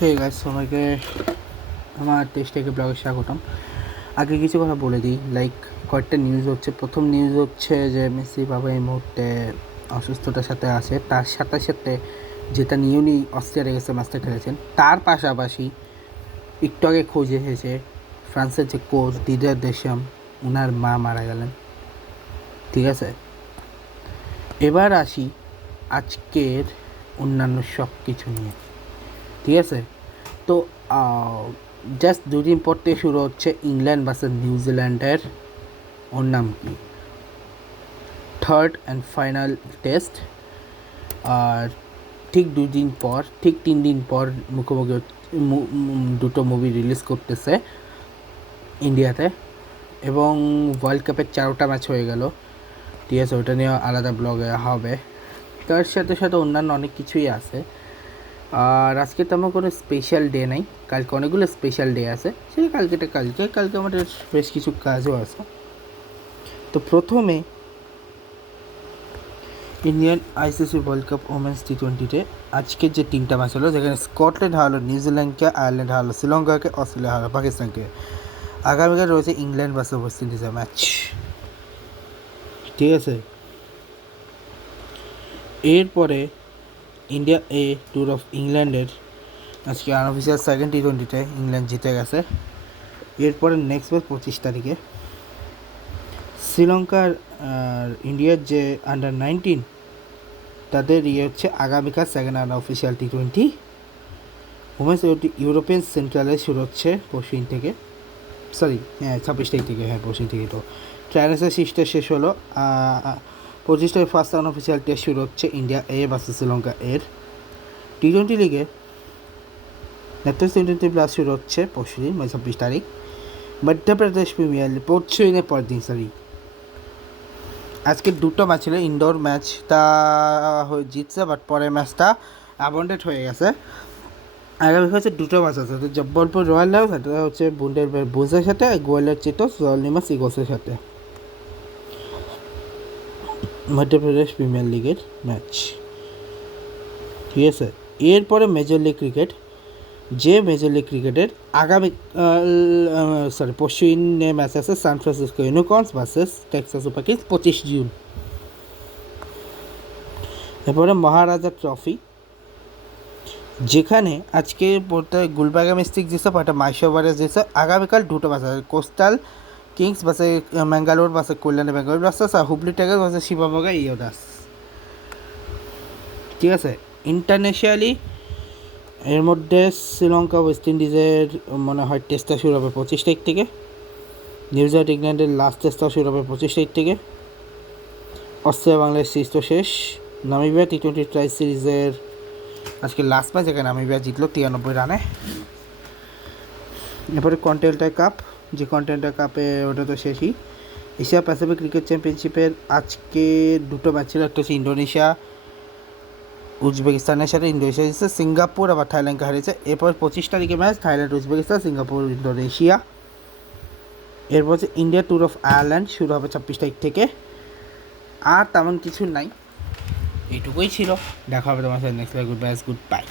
Hey guys, সবাইকে আমার test থেকে ব্লগে স্বাগতম। আগে কিছু কথা বলে দিই, লাইক কয়েকটা নিউজ হচ্ছে। প্রথম নিউজ হচ্ছে যে মেসি বাবা এই মুহূর্তে অসুস্থতার সাথে আছে, তার সাথে সাথে যেটা নিয়ে উনি অস্ট্রেলিয়া গেছে ম্যাচটা খেলেছেন, তার পাশাপাশি একটু আগে খোঁজ এসেছে ফ্রান্সের যে কোচ দিদিয়ার দেশাম, ওনার মা মারা গেলেন। ঠিক আছে, এবার আসি আজকের অন্যান্য সব কিছু নিয়ে। ঠিক আছে, তো জাস্ট দুদিন পর থেকে শুরু হচ্ছে ইংল্যান্ড ভার্সেস নিউজিল্যান্ডের, ওর নাম কি, থার্ড অ্যান্ড ফাইনাল টেস্ট। আর ঠিক 3 দিন পর মুখোমুখি দুটো মুভি রিলিজ করতেছে ইন্ডিয়াতে, এবং ওয়ার্ল্ড কাপের 4টা ম্যাচ হয়ে গেল। ঠিক আছে, ওটা নিয়ে আলাদা ব্লগে হবে। তার সাথে সাথে অন্যান্য অনেক কিছুই আছে। আর আজকে তেমন কোনো স্পেশাল ডে নেই, কালকে অনেকগুলো স্পেশাল ডে আছে, সেই কালকে আমাদের বেশ কিছু কাজও আছে। তো প্রথমে Indian ICC World Cup women's T20-তে আজকের যে 3টা ম্যাচ হলো, যেখানে স্কটল্যান্ড হারালো নিউজিল্যান্ডকে, আয়ারল্যান্ড হারালো শ্রীলঙ্কাকে, অস্ট্রেলিয়া হারালো পাকিস্তানকে। আগামীকাল রয়েছে ইংল্যান্ড ভার্সেস ওয়েস্ট ইন্ডিজের ম্যাচ। ঠিক আছে, এরপরে ইন্ডিয়া এ ট্যুর অফ ইংল্যান্ডের আজকে আনঅফিসিয়াল সেকেন্ড T20-তে ইংল্যান্ড জিতে গেছে। এরপরে নেক্সট ম্যাচ 25 তারিখে শ্রীলঙ্কার আর ইন্ডিয়ার যে আন্ডার-19 তাদের হচ্ছে আগামীকাল second unofficial T20 women's European সেন্ট্রালে শুরু হচ্ছে 26 থেকে, 26 তারিখ থেকে, 25 থেকে। তো ট্রায়ালের সিস্টেম শেষ হলো। 25 তারিখ ফার্স্ট আনঅফিসিয়াল টেস্ট শুরু হচ্ছে ইন্ডিয়া এ ভার্সেস শ্রীলঙ্কা এর। T20 লিগে T20 প্লাস শুরু হচ্ছে 26 তারিখ। মধ্যপ্রদেশ প্রিমিয়ার লিগ পরের দিন আজকে দুটো ম্যাচ ছিল, ইনডোর ম্যাচটা জিতছে, বাট পরের ম্যাচটা অ্যাবন্ডেড হয়ে গেছে। আগামী হচ্ছে দুটো ম্যাচ আছে, তো জব্বলপুর রয়্যাল হাউস, এটা হচ্ছে বুজের সাথে, গোয়ালিয়র চিটোস জলিমাস ইগোসের সাথে মধ্যপ্রদেশ প্রিমিয়ার লিগের ম্যাচ। ঠিক আছে, এরপরে মেজর লিগ ক্রিকেটের আগামী পরশু দিনে ম্যাচ আছে, San Francisco Unicorns versus Texas Super Kings 25 June. এরপরে মহারাজা ট্রফি, যেখানে আজকে বলতে গুলবার্গা মিস্টিক যেসব একটা মাইশো ওয়ারিয়ার্স যেসব, আগামীকাল দুটো ম্যাচ আছে, Coastal Kings versus Mangalore versus Kalyani Bengal Blasters, আর হুবলি টাইগার্স ভার্সেস শিবমোগা ইয়োদাস। ঠিক আছে, ইন্টারন্যাশনালি এর মধ্যে শ্রীলঙ্কা ওয়েস্ট ইন্ডিজের মনে হয় টেস্টটা শুরু হবে 25 তারিখ থেকে, নিউজিল্যান্ড ইংল্যান্ডের লাস্ট টেস্টটাও শুরু হবে 25 তারিখ থেকে, অস্ট্রেলিয়া বাংলাদেশ সিরিজ তো শেষ, নামিবিয়া T20 ট্রাই সিরিজের আজকে লাস্ট ম্যাচ, যেখানে নামিবিয়া জিতলো 93 রানে। এরপরে কন্টিনেন্টাল কাপ, যে কন্টিনেন্টাল কাপে ওটা তো শেষই। এশিয়া প্যাসিফিক ক্রিকেট চ্যাম্পিয়নশিপের আজকে দুটো ম্যাচ ছিল, একটা হচ্ছে ইন্দোনেশিয়া উজবেকিস্তানের সাথে, ইন্দোনেশিয়া জিতছে, সিঙ্গাপুর আবার থাইল্যান্ডকে হারিয়েছে। এরপর 25 তারিখে match highland Uzbekistan, Singapore Indonesia. এরপর হচ্ছে ইন্ডিয়া ট্যুর অফ আয়ারল্যান্ড শুরু হবে 26 তারিখ থেকে। আর তেমন কিছু নাই, এইটুকুই ছিল। দেখা হবে তোমার সাথে নেক্সট, গুড বাই।